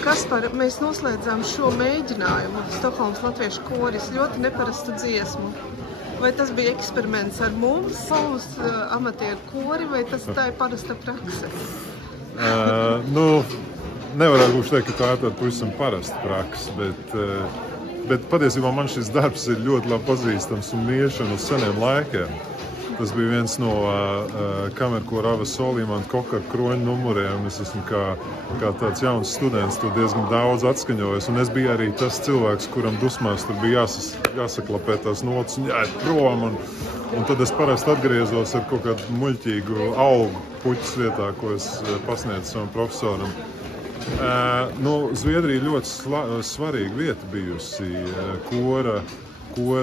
Kaspar, mēs noslēdzām šo mēģinājumu Stokholmas latviešu koris ļoti neparastu dziesmu. Vai tas bija eksperiments ar mums, amatieru kori, vai tas tā ir parasta prakse? Nevarētu būt teikt, ka tā ir tāda pavisam parasta prakse, bet patiesībā man šis darbs ir ļoti labi pazīstams un miešana uz seniem laikiem. Tas bija viens no kamerkora Ava Solīmana Kokara kroņa numuriem. Es esmu kā tāds jauns students to diezgan daudz atskaņojis. Un es biju arī tas cilvēks, kuram dusmās tur bija jāsaklapē tās notas un jāiet prom. Un tad es parasti atgriezos ar kaut kādu muļķīgu augu puķis vietā, ko es pasniedzu savam profesoram. Zviedrija ļoti svarīga vieta bijusi kora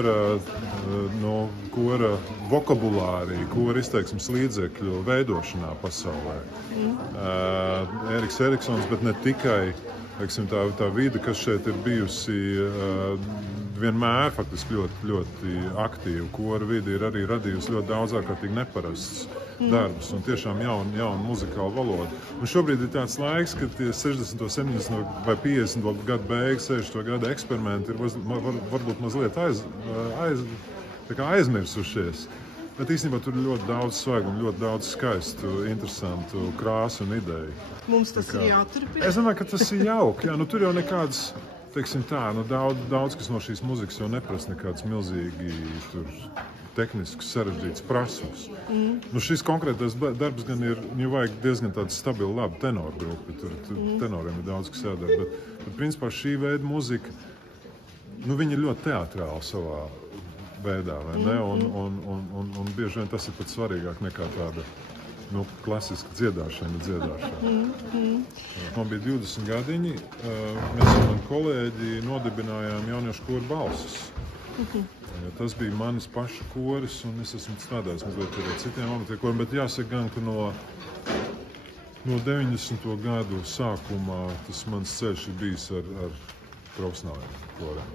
vokabulārī, kora izteiksmes līdzekļu veidošanā pasaulē. Eriks Eriksons, bet ne tikai, tā vide, kas šeit ir bijusi vienmēr faktiski ļoti aktīva. Kora vide ir arī radījusi ļoti daudz ārkārtīgi neparasts darbus un tiešām jaunu muzikālu valodu. Un šobrīd ir tāds laiks, ka tie 60, 70 vai 50 gadu beigas, 60 gadu eksperimenti ir varbūt mazliet aizmirsušies. Bet īstenībā tur ir ļoti daudz svaigu un ļoti daudz skaistu, interesantu krāsu un ideju. Mums tas ir jāturpina? Es domāju, ka tas ir jauki. Tur jau nekādas, daudz kas no šīs muzikas jau neprasa nekāds milzīgi tehnisks, sarežģīts prasums. Šis konkrētais darbs gan ir, vajag diezgan tādu stabilu, labu tenoru grupu. Tur tenoriem ir daudz, kas jādara, bet principā šī veida muzika, viņa ir ļoti teatrāla savā veidā, vai ne? Un bieži vien tas ir pat svarīgāk nekā tāda klasiska dziedāšana. Man bija 20 gadiņi, mēs ar mani kolēģi nodibinājām jauniešu koru Balsis. Tas bija manis paša koris, un es esmu strādājis mazliet ar citiem amatieru koriem, bet jāsaka gan, ka no 90. gadu sākumā tas mans ceļš ir bijis ar profesionāliem koriem.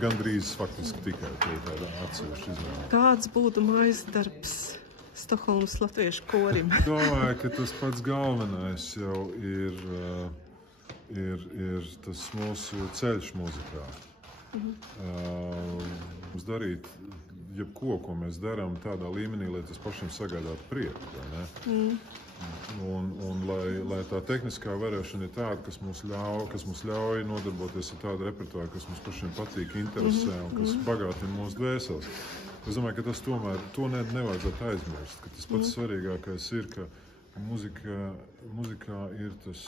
Gandrīz faktiski tikai tāda atsevišķa izmēra. Kāds būtu mājas darbs Stokholmas latviešu korim? Domāju, ka tas pats galvenais jau ir tas mūsu ceļš muzikā. Mums darīt jebko, ko mēs darām tādā līmenī, lai tas pašam sagādātu prieku, vai ne? Un lai tā tehniskā varēšana ir tāda, kas mums ļauj nodarboties ar tādu repertuāru, kas mums pašiem patīk, interesē un kas bagātina mūsu dvēseles. Es domāju, ka tas tomēr to nevajadzētu aizmirst, ka tas pats svarīgākais ir, ka muzikā ir tas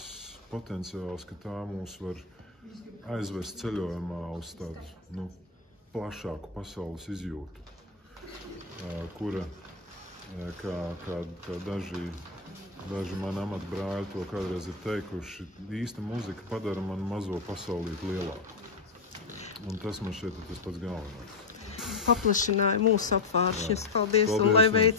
potenciāls, ka tā mūs var aizvest ceļojumā uz tādu plašāku pasaules izjūtu, kura, kā daži mani amatbrāļi to kādreiz ir teikuši, īsta muzika padara manu mazo pasaulīti lielāku. Un tas man šeit ir tas pats galvenais. Paplašināja mūsu apvāršņus. Paldies un lai veic!